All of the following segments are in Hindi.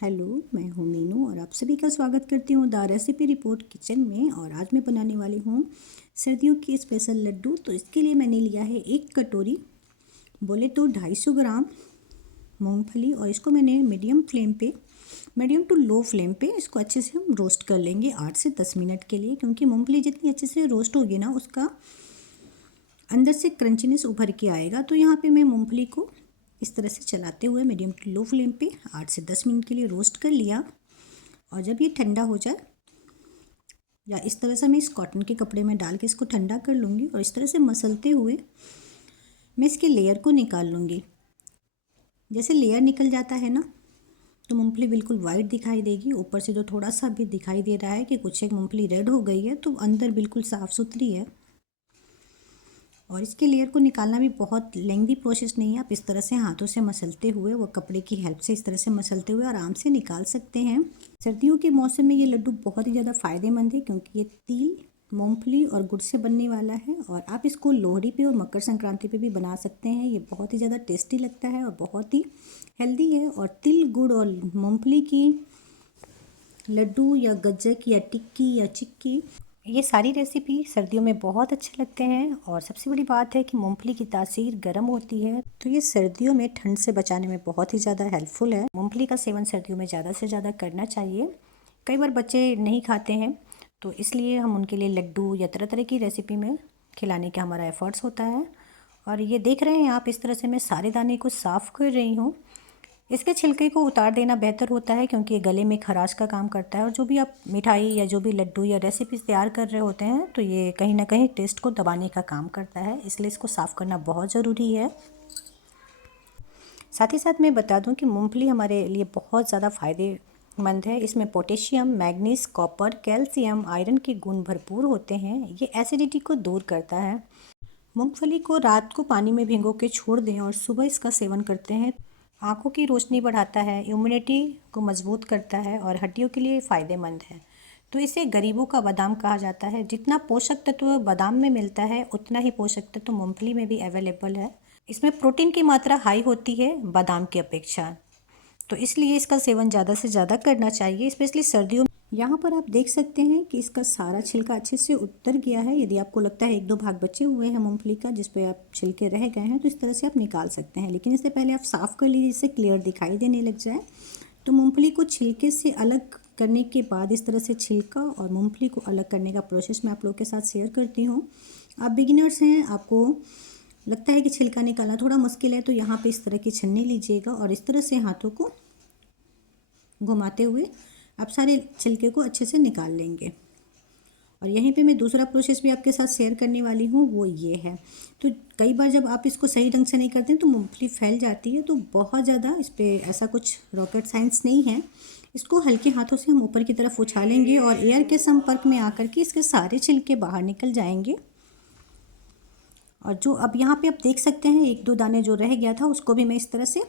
हेलो, मैं हूँ मीनू और आप सभी का स्वागत करती हूँ द रेसिपी रिपोर्ट किचन में। और आज मैं बनाने वाली हूँ सर्दियों के स्पेशल लड्डू। तो इसके लिए मैंने लिया है 1 कटोरी, बोले तो 250 ग्राम मूंगफली। और इसको मैंने मीडियम टू लो फ्लेम पे इसको अच्छे से हम रोस्ट कर लेंगे 8 से 10 मिनट के लिए, क्योंकि मूंगफली जितनी अच्छे से रोस्ट होगी ना उसका अंदर से क्रंचीनेस उभर के आएगा। तो यहाँ पे मैं मूंगफली को इस तरह से चलाते हुए मीडियम टू लो फ्लेम पे 8 से 10 मिनट के लिए रोस्ट कर लिया। और जब ये ठंडा हो जाए, या इस तरह से मैं इस कॉटन के कपड़े में डाल के इसको ठंडा कर लूँगी और इस तरह से मसलते हुए मैं इसके लेयर को निकाल लूँगी। जैसे लेयर निकल जाता है ना, तो मूंगफली बिल्कुल वाइट दिखाई देगी। ऊपर से जो थोड़ा सा भी दिखाई दे रहा है कि कुछ एक मूंगफली रेड हो गई है, तो अंदर बिल्कुल साफ़ सुथरी है। और इसके लेयर को निकालना भी बहुत लेंदी प्रोसेस नहीं है। आप इस तरह से हाथों से मसलते हुए, वो कपड़े की हेल्प से इस तरह से मसलते हुए आराम से निकाल सकते हैं। सर्दियों के मौसम में ये लड्डू बहुत ही ज़्यादा फ़ायदेमंद है, क्योंकि ये तिल, मूंगफली और गुड़ से बनने वाला है। और आप इसको लोहड़ी पे और मकर संक्रांति पे भी बना सकते हैं। ये बहुत ही ज़्यादा टेस्टी लगता है और बहुत ही हेल्दी है। और तिल, गुड़ और मूंगफली की लड्डू या गज्जक या टिक्की या चिक्की, ये सारी रेसिपी सर्दियों में बहुत अच्छे लगते हैं। और सबसे बड़ी बात है कि मूंगफली की तासीर गर्म होती है, तो ये सर्दियों में ठंड से बचाने में बहुत ही ज़्यादा हेल्पफुल है। मूंगफली का सेवन सर्दियों में ज़्यादा से ज़्यादा करना चाहिए। कई बार बच्चे नहीं खाते हैं, तो इसलिए हम उनके लिए लड्डू या तरह तरह की रेसिपी में खिलाने का हमारा एफर्ट्स होता है। और ये देख रहे हैं आप, इस तरह से मैं सारे दाने को साफ़ कर रही हूँ। इसके छिलके को उतार देना बेहतर होता है, क्योंकि ये गले में खराश का काम करता है। और जो भी आप मिठाई या जो भी लड्डू या रेसिपी तैयार कर रहे होते हैं, तो ये कहीं ना कहीं टेस्ट को दबाने का काम करता है, इसलिए इसको साफ़ करना बहुत ज़रूरी है। साथ ही साथ मैं बता दूं कि मूंगफली हमारे लिए बहुत ज़्यादा फ़ायदेमंद है। इसमें potassium, manganese, copper, calcium, iron के गुण भरपूर होते हैं। ये एसिडिटी को दूर करता है। मूंगफली को रात को पानी में भिगो के छोड़ दें और सुबह इसका सेवन करते हैं, आँखों की रोशनी बढ़ाता है, इम्यूनिटी को मजबूत करता है और हड्डियों के लिए फ़ायदेमंद है। तो इसे गरीबों का बादाम कहा जाता है। जितना पोषक तत्व बादाम में मिलता है, उतना ही पोषक तत्व मूंगफली में भी अवेलेबल है। इसमें प्रोटीन की मात्रा हाई होती है बादाम की अपेक्षा, तो इसलिए इसका सेवन ज़्यादा से ज़्यादा करना चाहिए, स्पेशली सर्दियों में। यहाँ पर आप देख सकते हैं कि इसका सारा छिलका अच्छे से उतर गया है। यदि आपको लगता है 1-2 भाग बचे हुए हैं मूंगफली का जिस पे आप छिलके रह गए हैं, तो इस तरह से आप निकाल सकते हैं। लेकिन इससे पहले आप साफ़ कर लीजिए, जिससे क्लियर दिखाई देने लग जाए। तो मूंगफली को छिलके से अलग करने के बाद इस तरह से छिलका और मूंगफली को अलग करने का प्रोसेस मैं आप लोगों के साथ शेयर करती हूँ। आप बिगिनर्स हैं, आपको लगता है कि छिलका निकालना थोड़ा मुश्किल है, तो यहाँ पे इस तरह की छन्नी लीजिएगा और इस तरह से हाथों को घुमाते हुए आप सारे छिलके को अच्छे से निकाल लेंगे। और यहीं पे मैं दूसरा प्रोसेस भी आपके साथ शेयर करने वाली हूँ, वो ये है। तो कई बार जब आप इसको सही ढंग से नहीं करते तो मूंगफली फैल जाती है। तो बहुत ज़्यादा इस पर ऐसा कुछ रॉकेट साइंस नहीं है। इसको हल्के हाथों से हम ऊपर की तरफ उछालेंगे और एयर के संपर्क में आकर के इसके सारे छिलके बाहर निकल जाएंगे। और जो अब यहाँ पे आप देख सकते हैं, 1-2 दाने जो रह गया था उसको भी मैं इस तरह से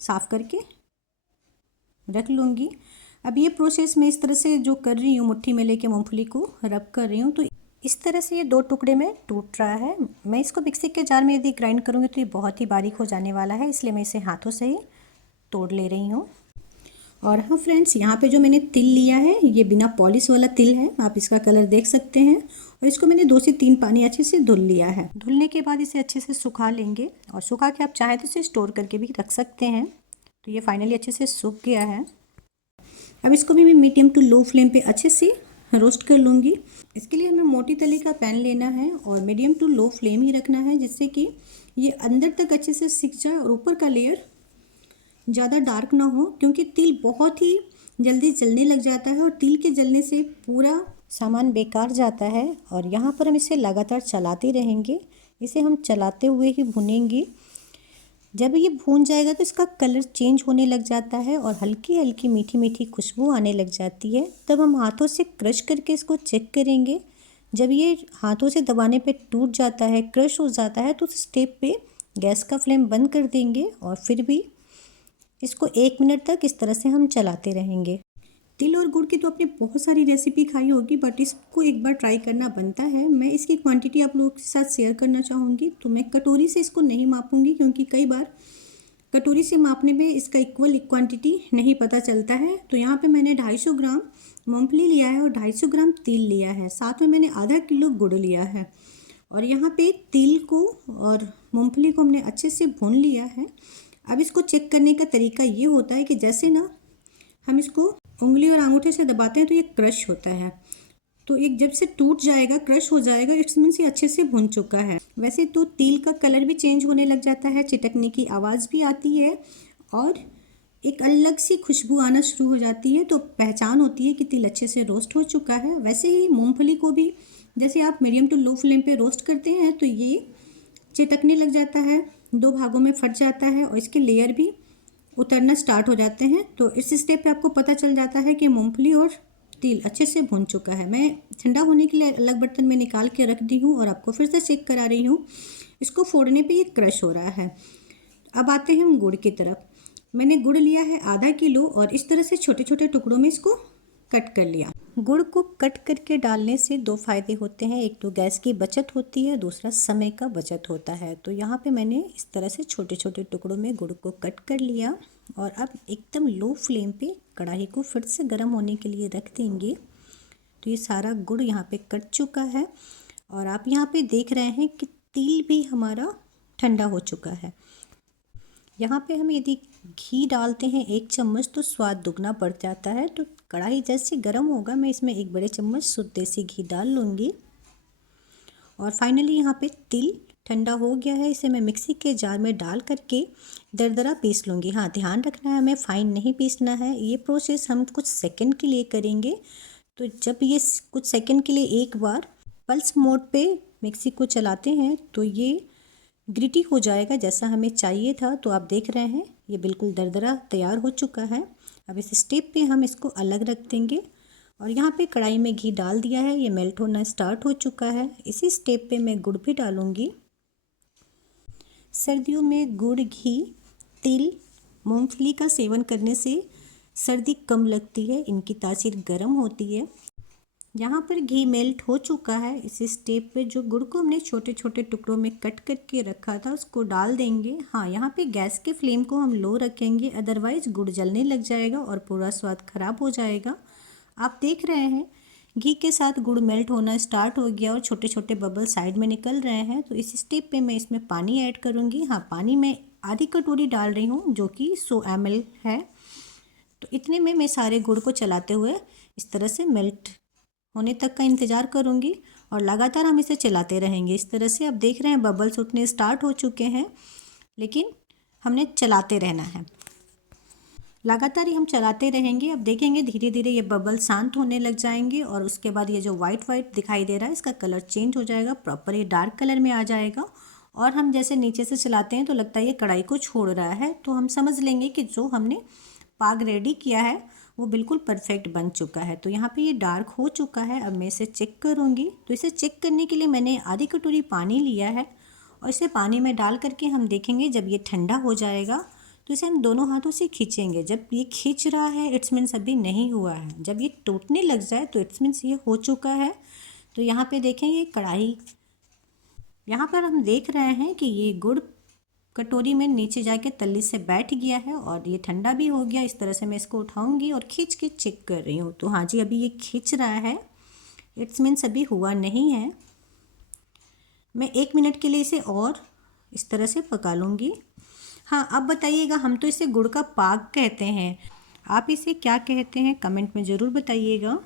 साफ़ करके रख लूँगी। अब ये प्रोसेस मैं इस तरह से जो कर रही हूँ, मुट्ठी में लेके मूंगफली को रब कर रही हूँ, तो इस तरह से ये 2 टुकड़े में टूट रहा है। मैं इसको मिक्सी के जार में यदि ग्राइंड करूँगी तो ये बहुत ही बारीक हो जाने वाला है, इसलिए मैं इसे हाथों से ही तोड़ ले रही हूँ। और हाँ फ्रेंड्स, यहाँ पे जो मैंने तिल लिया है, ये बिना पॉलिश वाला तिल है। आप इसका कलर देख सकते हैं। और इसको मैंने 2 से 3 पानी अच्छे से धुल लिया है। धुलने के बाद इसे अच्छे से सुखा लेंगे, और सुखा के आप चाहें तो इसे स्टोर करके भी रख सकते हैं। तो ये फाइनली अच्छे से सूख गया है। अब इसको भी मैं मीडियम टू लो फ्लेम पे अच्छे से रोस्ट कर लूँगी। इसके लिए हमें मोटी तले का पैन लेना है और मीडियम टू लो फ्लेम ही रखना है, जिससे कि ये अंदर तक अच्छे से सिक जाए और ऊपर का लेयर ज़्यादा डार्क ना हो, क्योंकि तिल बहुत ही जल्दी जलने लग जाता है और तिल के जलने से पूरा सामान बेकार जाता है। और यहाँ पर हम इसे लगातार चलाते रहेंगे, इसे हम चलाते हुए ही भुनेंगे। जब ये भून जाएगा तो इसका कलर चेंज होने लग जाता है और हल्की हल्की मीठी मीठी खुशबू आने लग जाती है। तब हम हाथों से क्रश करके इसको चेक करेंगे। जब ये हाथों से दबाने पे टूट जाता है, क्रश हो जाता है, तो उस स्टेप पे गैस का फ्लेम बंद कर देंगे और फिर भी इसको 1 मिनट तक इस तरह से हम चलाते रहेंगे। तिल और गुड़ की तो आपने बहुत सारी रेसिपी खाई होगी, बट इसको एक बार ट्राई करना बनता है। मैं इसकी क्वांटिटी आप लोगों के साथ शेयर करना चाहूँगी। तो मैं कटोरी से इसको नहीं मापूंगी, क्योंकि कई बार कटोरी से मापने में इसका इक्वल क्वांटिटी नहीं पता चलता है। तो यहाँ पे मैंने 250 ग्राम मूंगफली लिया है और 250 ग्राम तिल लिया है, साथ में मैंने आधा किलो गुड़ लिया है। और यहाँ पे तिल को और मूंगफली को हमने अच्छे से भून लिया है। अब इसको चेक करने का तरीका ये होता है कि जैसे ना हम इसको उंगली और अंगूठे से दबाते हैं तो ये क्रश होता है। तो एक जब से टूट जाएगा, क्रश हो जाएगा, इट्स मीन्स ये अच्छे से भुन चुका है। वैसे तो तिल का कलर भी चेंज होने लग जाता है, चिटकने की आवाज़ भी आती है और एक अलग सी खुशबू आना शुरू हो जाती है। तो पहचान होती है कि तिल अच्छे से रोस्ट हो चुका है। वैसे ही मूंगफली को भी जैसे आप मीडियम टू लो फ्लेम पे रोस्ट करते हैं तो ये चिटकने लग जाता है, 2 भागों में फट जाता है और इसके लेयर भी उतरना स्टार्ट हो जाते हैं। तो इस स्टेप पे आपको पता चल जाता है कि मूंगफली और तिल अच्छे से भुन चुका है। मैं ठंडा होने के लिए अलग बर्तन में निकाल के रख दी हूँ और आपको फिर से चेक करा रही हूँ। इसको फोड़ने पे ये क्रश हो रहा है। अब आते हैं हम गुड़ की तरफ। मैंने गुड़ लिया है आधा किलो और इस तरह से छोटे छोटे टुकड़ों में इसको कट कर लिया। गुड़ को कट करके डालने से 2 फायदे होते हैं, एक तो गैस की बचत होती है, दूसरा समय का बचत होता है। तो यहाँ पे मैंने इस तरह से छोटे छोटे टुकड़ों में गुड़ को कट कर लिया और अब एकदम लो फ्लेम पे कढ़ाई को फिर से गर्म होने के लिए रख देंगे। तो ये सारा गुड़ यहाँ पे कट चुका है और आप यहाँ पे देख रहे हैं कि तिल भी हमारा ठंडा हो चुका है। यहाँ पे हम यदि घी डालते हैं 1 चम्मच तो स्वाद दुगना बढ़ जाता है। तो कढ़ाई जैसे गर्म होगा मैं इसमें 1 बड़े चम्मच शुद्ध देसी घी डाल लूँगी। और फाइनली यहाँ पे तिल ठंडा हो गया है, इसे मैं मिक्सी के जार में डाल करके दरदरा पीस लूँगी। हाँ, ध्यान रखना है हमें फाइन नहीं पीसना है। ये प्रोसेस हम कुछ सेकंड के लिए करेंगे। तो जब ये कुछ सेकंड के लिए एक बार पल्स मोड पे मिक्सी को चलाते हैं तो ये ग्रिटी हो जाएगा जैसा हमें चाहिए था। तो आप देख रहे हैं ये बिल्कुल दरदरा तैयार हो चुका है। अब इस स्टेप पे हम इसको अलग रख देंगे और यहाँ पे कढ़ाई में घी डाल दिया है, ये मेल्ट होना स्टार्ट हो चुका है। इसी स्टेप पे मैं गुड़ भी डालूँगी। सर्दियों में गुड़, घी, तिल, मूंगफली का सेवन करने से सर्दी कम लगती है, इनकी तासीर गर्म होती है। यहाँ पर घी मेल्ट हो चुका है। इस स्टेप पे जो गुड़ को हमने छोटे छोटे टुकड़ों में कट करके रखा था उसको डाल देंगे। हाँ, यहाँ पे गैस के फ्लेम को हम लो रखेंगे, अदरवाइज़ गुड़ जलने लग जाएगा और पूरा स्वाद खराब हो जाएगा। आप देख रहे हैं घी के साथ गुड़ मेल्ट होना स्टार्ट हो गया और छोटे छोटे बबल साइड में निकल रहे हैं। तो इस स्टेप पे मैं इसमें पानी ऐड करूँगी। हाँ, पानी मैं आधी कटोरी डाल रही हूँ जो कि 100 ml है। तो इतने में मैं सारे गुड़ को चलाते हुए इस तरह से मेल्ट होने तक का इंतज़ार करूँगी और लगातार हम इसे चलाते रहेंगे। इस तरह से आप देख रहे हैं बबल्स उठने स्टार्ट हो चुके हैं, लेकिन हमने चलाते रहना है। लगातार ही हम चलाते रहेंगे। अब देखेंगे धीरे धीरे ये बबल शांत होने लग जाएंगे और उसके बाद ये जो वाइट वाइट दिखाई दे रहा है इसका कलर चेंज हो जाएगा, प्रॉपर ये डार्क कलर में आ जाएगा। और हम जैसे नीचे से चलाते हैं तो लगता है ये कढ़ाई को छोड़ रहा है, तो हम समझ लेंगे कि जो हमने पाग रेडी किया है वो बिल्कुल परफेक्ट बन चुका है। तो यहाँ पे ये डार्क हो चुका है। अब मैं इसे चेक करूँगी। तो इसे चेक करने के लिए मैंने आधी कटोरी पानी लिया है और इसे पानी में डाल करके हम देखेंगे जब ये ठंडा हो जाएगा तो इसे हम दोनों हाथों से खींचेंगे। जब ये खींच रहा है इट्स मीन्स अभी नहीं हुआ है, जब ये टूटने लग जाए तो इट्स मीन्स ये हो चुका है। तो यहाँ पे देखें ये कढ़ाई, यहाँ पर हम देख रहे हैं कि ये गुड़ कटोरी में नीचे जाके तल्ली से बैठ गया है और ये ठंडा भी हो गया। इस तरह से मैं इसको उठाऊंगी और खींच के चेक कर रही हूँ। तो हाँ जी, अभी ये खींच रहा है, इट्स मीन्स अभी हुआ नहीं है। मैं 1 मिनट के लिए इसे और इस तरह से पका लूँगी। हाँ, अब बताइएगा, हम तो इसे गुड़ का पाक कहते हैं, आप इसे क्या कहते हैं कमेंट में ज़रूर बताइएगा।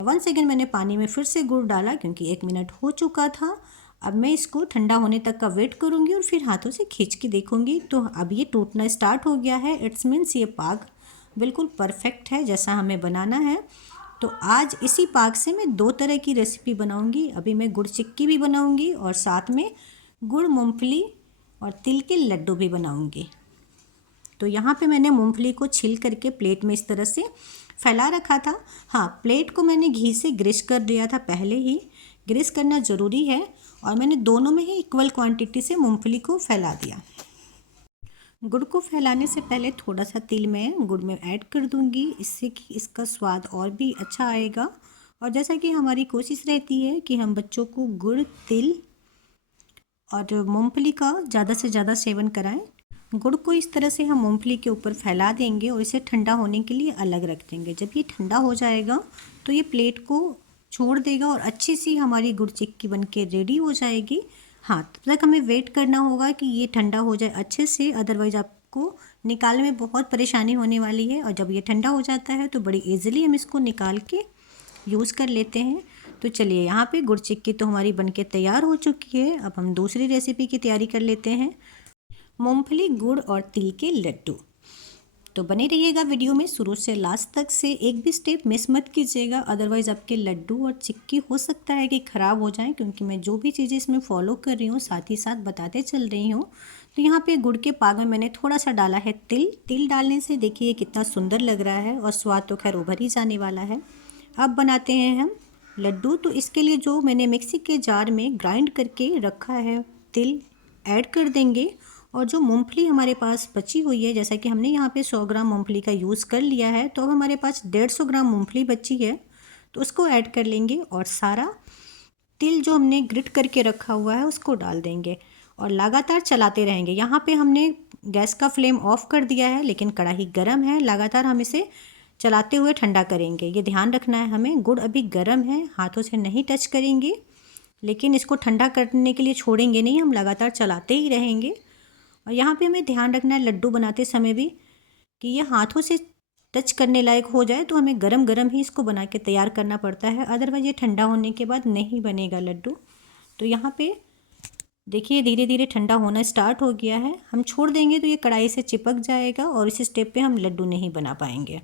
वंस अगेन मैंने पानी में फिर से गुड़ डाला क्योंकि 1 मिनट हो चुका था। अब मैं इसको ठंडा होने तक का वेट करूँगी और फिर हाथों से खींच के देखूँगी। तो अब ये टूटना स्टार्ट हो गया है, इट्स मीन्स ये पाक बिल्कुल परफेक्ट है जैसा हमें बनाना है। तो आज इसी पाक से मैं 2 तरह की रेसिपी बनाऊँगी। अभी मैं गुड़ चिक्की भी बनाऊँगी और साथ में गुड़ मूँगफली और तिल के लड्डू भी बनाऊँगी। तो यहाँ पे मैंने मूँगफली को छिल करके प्लेट में इस तरह से फैला रखा था। हाँ, प्लेट को मैंने घी से ग्रीस कर दिया था, पहले ही ग्रीस करना ज़रूरी है। और मैंने दोनों में ही इक्वल क्वांटिटी से मूंगफली को फैला दिया। गुड़ को फैलाने से पहले थोड़ा सा तिल मैं गुड़ में ऐड कर दूंगी, इससे कि इसका स्वाद और भी अच्छा आएगा। और जैसा कि हमारी कोशिश रहती है कि हम बच्चों को गुड़, तिल और मूंगफली का ज़्यादा से ज़्यादा सेवन कराएं। गुड़ को इस तरह से हम मूंगफली के ऊपर फैला देंगे और इसे ठंडा होने के लिए अलग रख देंगे। जब ये ठंडा हो जाएगा तो ये प्लेट को छोड़ देगा और अच्छी सी हमारी गुड़ चिक्की बनके रेडी हो जाएगी। हाँ, तब तक हमें वेट करना होगा कि ये ठंडा हो जाए अच्छे से, अदरवाइज़ आपको निकालने में बहुत परेशानी होने वाली है। और जब ये ठंडा हो जाता है तो बड़ी ईजिली हम इसको निकाल के यूज़ कर लेते हैं। तो चलिए, यहाँ पे गुड़ चिक्की तो हमारी बनके तैयार हो चुकी है। अब हम दूसरी रेसिपी की तैयारी कर लेते हैं, मूंगफली गुड़ और तिल के लड्डू। तो बने रहिएगा वीडियो में शुरू से लास्ट तक से, एक भी स्टेप मिस मत कीजिएगा, अदरवाइज़ आपके लड्डू और चिक्की हो सकता है कि ख़राब हो जाएं, क्योंकि मैं जो भी चीज़ें इसमें फॉलो कर रही हूँ साथ ही साथ बताते चल रही हूँ। तो यहाँ पे गुड़ के पाग में मैंने थोड़ा सा डाला है तिल। तिल डालने से देखिए कितना सुंदर लग रहा है और स्वाद तो खैर उभर ही जाने वाला है। अब बनाते हैं हम लड्डू। तो इसके लिए जो मैंने मिक्सी के जार में ग्राइंड करके रखा है तिल ऐड कर देंगे, और जो मूंगफली हमारे पास बची हुई है, जैसा कि हमने यहाँ पे 100 ग्राम मूंगफली का यूज़ कर लिया है, तो अब हमारे पास 150 ग्राम मूंगफली बची है, तो उसको ऐड कर लेंगे और सारा तिल जो हमने ग्रिट करके रखा हुआ है उसको डाल देंगे और लगातार चलाते रहेंगे। यहाँ पे हमने गैस का फ्लेम ऑफ कर दिया है, लेकिन कढ़ाई गर्म है, लगातार हम इसे चलाते हुए ठंडा करेंगे। ये ध्यान रखना है हमें, गुड़ अभी गर्म है, हाथों से नहीं टच करेंगे, लेकिन इसको ठंडा करने के लिए छोड़ेंगे नहीं, हम लगातार चलाते ही रहेंगे। और यहाँ पे हमें ध्यान रखना है लड्डू बनाते समय भी कि ये हाथों से टच करने लायक हो जाए, तो हमें गरम गरम ही इसको बना के तैयार करना पड़ता है, अदरवाइज़ ये ठंडा होने के बाद नहीं बनेगा लड्डू। तो यहाँ पे देखिए धीरे धीरे ठंडा होना स्टार्ट हो गया है, हम छोड़ देंगे तो ये कढ़ाई से चिपक जाएगा और इस स्टेप पे हम लड्डू नहीं बना पाएंगे।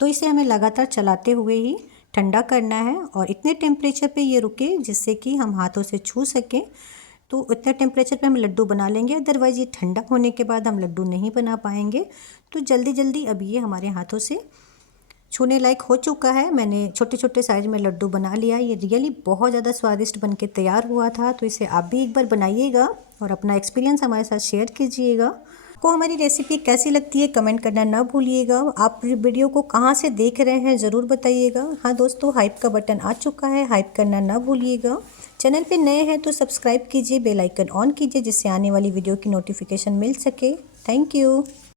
तो इसे हमें लगातार चलाते हुए ही ठंडा करना है और इतने टेम्परेचर पे ये रुके जिससे कि हम हाथों से छू सकें। तो इतने टेम्परेचर पे हम लड्डू बना लेंगे, अदरवाइज़ ये ठंडा होने के बाद हम लड्डू नहीं बना पाएंगे। तो जल्दी जल्दी अब ये हमारे हाथों से छूने लायक हो चुका है। मैंने छोटे छोटे साइज़ में लड्डू बना लिया। ये रियली बहुत ज़्यादा स्वादिष्ट बन के तैयार हुआ था। तो इसे आप भी एक बार बनाइएगा और अपना एक्सपीरियंस हमारे साथ शेयर कीजिएगा। आपको हमारी रेसिपी कैसी लगती है कमेंट करना ना भूलिएगा। आप वीडियो को कहाँ से देख रहे हैं ज़रूर बताइएगा। हाँ दोस्तों, हाइप का बटन आ चुका है, हाइप करना ना भूलिएगा। चैनल पे नए हैं तो सब्सक्राइब कीजिए, बेल आइकन ऑन कीजिए, जिससे आने वाली वीडियो की नोटिफिकेशन मिल सके। Thank you.